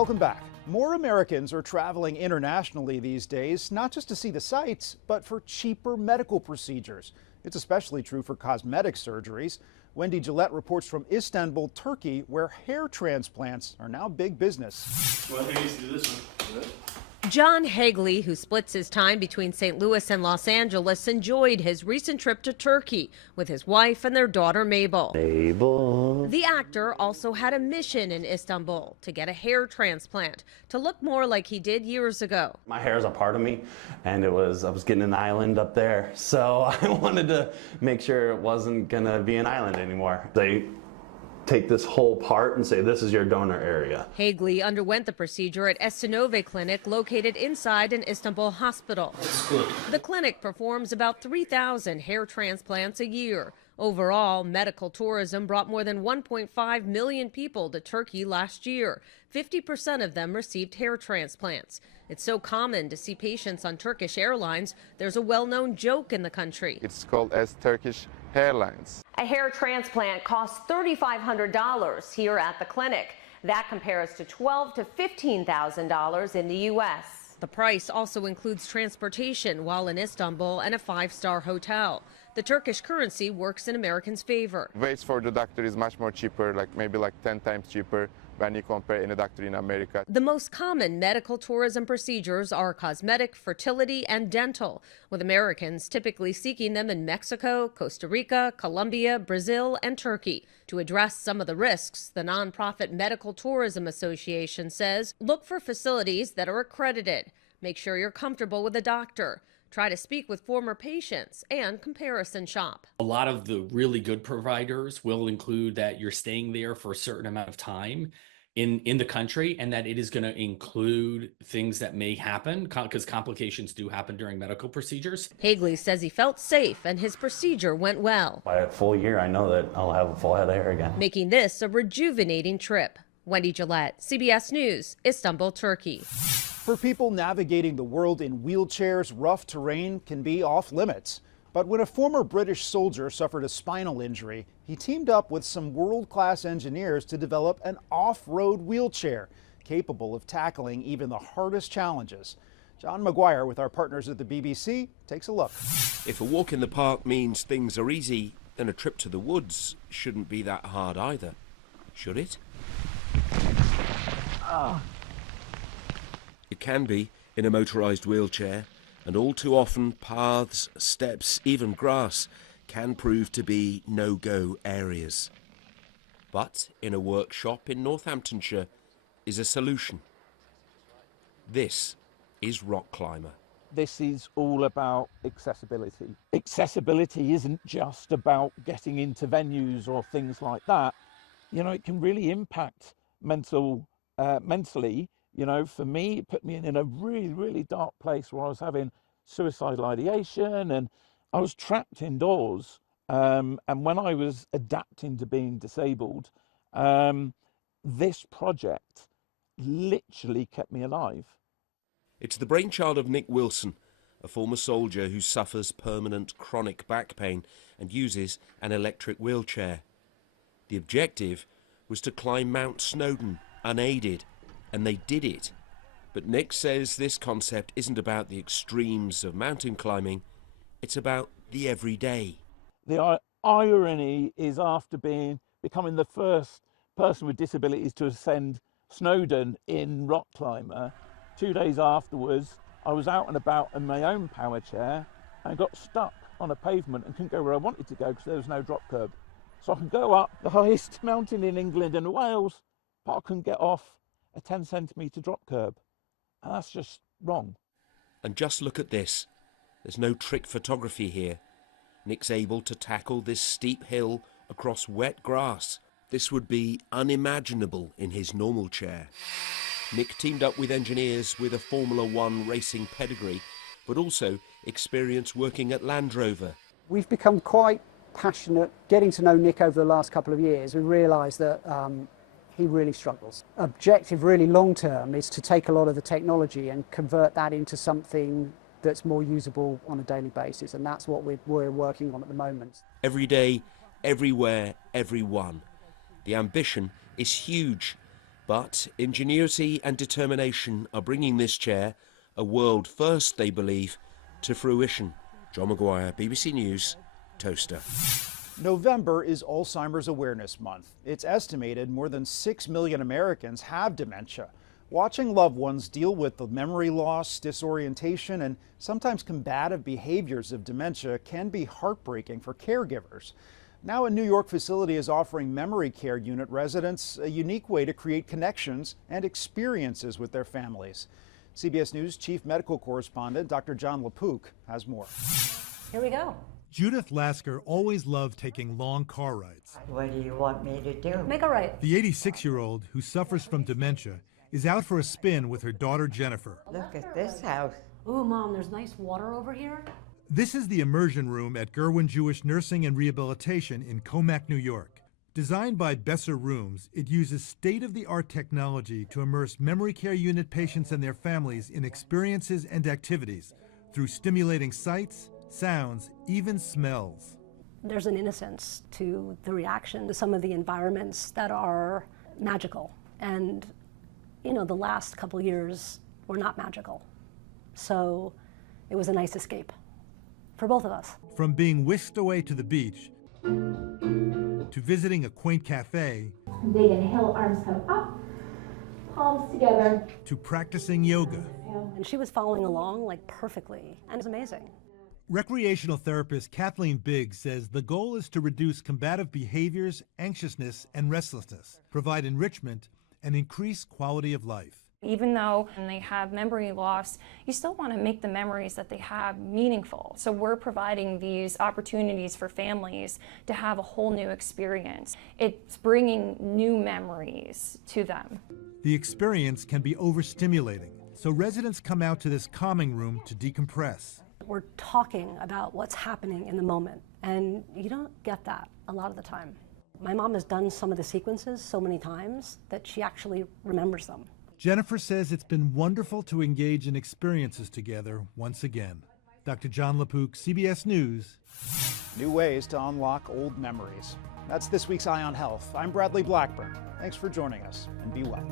Welcome back. More Americans are traveling internationally these days, not just to see the sights, but for cheaper medical procedures. It's especially true for cosmetic surgeries. Wendy Gillette reports from Istanbul, Turkey, where hair transplants are now big business. Well, I think I used to do this one. John Hagley, who splits his time between St. Louis and Los Angeles, enjoyed his recent trip to Turkey with his wife and their daughter Mabel. The actor also had a mission in Istanbul to get a hair transplant to look more like he did years ago. My hair is a part of me, and I was getting an island up there, so I wanted to make sure it wasn't gonna be an island anymore. They take this whole part and say, this is your donor area. Hagley underwent the procedure at Esenove Clinic, located inside an Istanbul hospital. The clinic performs about 3,000 hair transplants a year. Overall, medical tourism brought more than 1.5 million people to Turkey last year. 50% of them received hair transplants. It's so common to see patients on Turkish Airlines, there's a well-known joke in the country. It's called as Turkish Airlines. A hair transplant costs $3,500 here at the clinic. That compares to $12,000 to $15,000 in the U.S. The price also includes transportation while in Istanbul and a 5-star hotel. The Turkish currency works in Americans' favor. Ways for the doctor is much more cheaper, maybe 10 times cheaper when you compare any doctor in America. The most common medical tourism procedures are cosmetic, fertility, and dental, with Americans typically seeking them in Mexico, Costa Rica, Colombia, Brazil, and Turkey. To address some of the risks, the nonprofit Medical Tourism Association says look for facilities that are accredited. Make sure you're comfortable with a doctor. Try to speak with former patients and comparison shop. A lot of the really good providers will include that you're staying there for a certain amount of time in the country, and that it is going to include things that may happen because complications do happen during medical procedures. Hagley says he felt safe and his procedure went well. By a full year, I know that I'll have a full head of hair again. Making this a rejuvenating trip. Wendy Gillette, CBS News, Istanbul, Turkey. For people navigating the world in wheelchairs, rough terrain can be off limits. But when a former British soldier suffered a spinal injury, he teamed up with some world-class engineers to develop an off-road wheelchair capable of tackling even the hardest challenges. John McGuire, with our partners at the BBC, takes a look. If a walk in the park means things are easy, then a trip to the woods shouldn't be that hard either, should it? It can be in a motorised wheelchair, and all too often paths, steps, even grass can prove to be no-go areas. But in a workshop in Northamptonshire is a solution. This is Rock Climber. This is all about accessibility. Accessibility isn't just about getting into venues or things like that. You know, it can really impact mentally. You know, for me, it put me in a really, really dark place where I was having suicidal ideation and I was trapped indoors. And when I was adapting to being disabled, this project literally kept me alive. It's the brainchild of Nick Wilson, a former soldier who suffers permanent chronic back pain and uses an electric wheelchair. The objective was to climb Mount Snowdon unaided, and they did it. But Nick says this concept isn't about the extremes of mountain climbing, it's about the everyday. The irony is, after becoming the first person with disabilities to ascend Snowdon in Rock Climber, 2 days afterwards I was out and about in my own power chair and got stuck on a pavement and couldn't go where I wanted to go because there was no drop curb. So I can go up the highest mountain in England and Wales, but I couldn't get off a 10 centimetre drop curb. And that's just wrong. And just look at this. There's no trick photography here. Nick's able to tackle this steep hill across wet grass. This would be unimaginable in his normal chair. Nick teamed up with engineers with a Formula One racing pedigree, but also experience working at Land Rover. We've become quite passionate. Getting to know Nick over the last couple of years, we realised that he really struggles. Objective, really long term, is to take a lot of the technology and convert that into something that's more usable on a daily basis, and that's what we're working on at the moment. Every day, everywhere, everyone. The ambition is huge, But ingenuity and determination are bringing this chair, a world first they believe, to fruition. John Maguire, BBC News, Toaster. November is Alzheimer's Awareness Month. It's estimated more than 6 million Americans have dementia. Watching loved ones deal with the memory loss, disorientation, and sometimes combative behaviors of dementia can be heartbreaking for caregivers. Now a New York facility is offering memory care unit residents a unique way to create connections and experiences with their families. CBS News Chief Medical Correspondent Dr. Jon LaPook has more. Here we go. Judith Lasker always loved taking long car rides. What do you want me to do? Make a right. The 86-year-old, who suffers from dementia, is out for a spin with her daughter Jennifer. Look at this house. Ooh, Mom, there's nice water over here. This is the immersion room at Gerwin Jewish Nursing and Rehabilitation in Commack, New York. Designed by Besser Rooms, it uses state-of-the-art technology to immerse memory care unit patients and their families in experiences and activities through stimulating sights, sounds, even smells. There's an innocence to the reaction to some of the environments that are magical. And, you know, the last couple years were not magical. So it was a nice escape for both of us. From being whisked away to the beach, to visiting a quaint cafe, big inhale, arms come up, palms together, to practicing yoga. And she was following along like perfectly, and it was amazing. Recreational therapist Kathleen Biggs says the goal is to reduce combative behaviors, anxiousness, and restlessness, provide enrichment, and increase quality of life. Even though they have memory loss, you still want to make the memories that they have meaningful. So we're providing these opportunities for families to have a whole new experience. It's bringing new memories to them. The experience can be overstimulating, so residents come out to this calming room to decompress. We're talking about what's happening in the moment, and you don't get that a lot of the time. My mom has done some of the sequences so many times that she actually remembers them. Jennifer says it's been wonderful to engage in experiences together once again. Dr. Jon LaPook, CBS News. New ways to unlock old memories. That's this week's Eye on Health. I'm Bradley Blackburn. Thanks for joining us, and be well.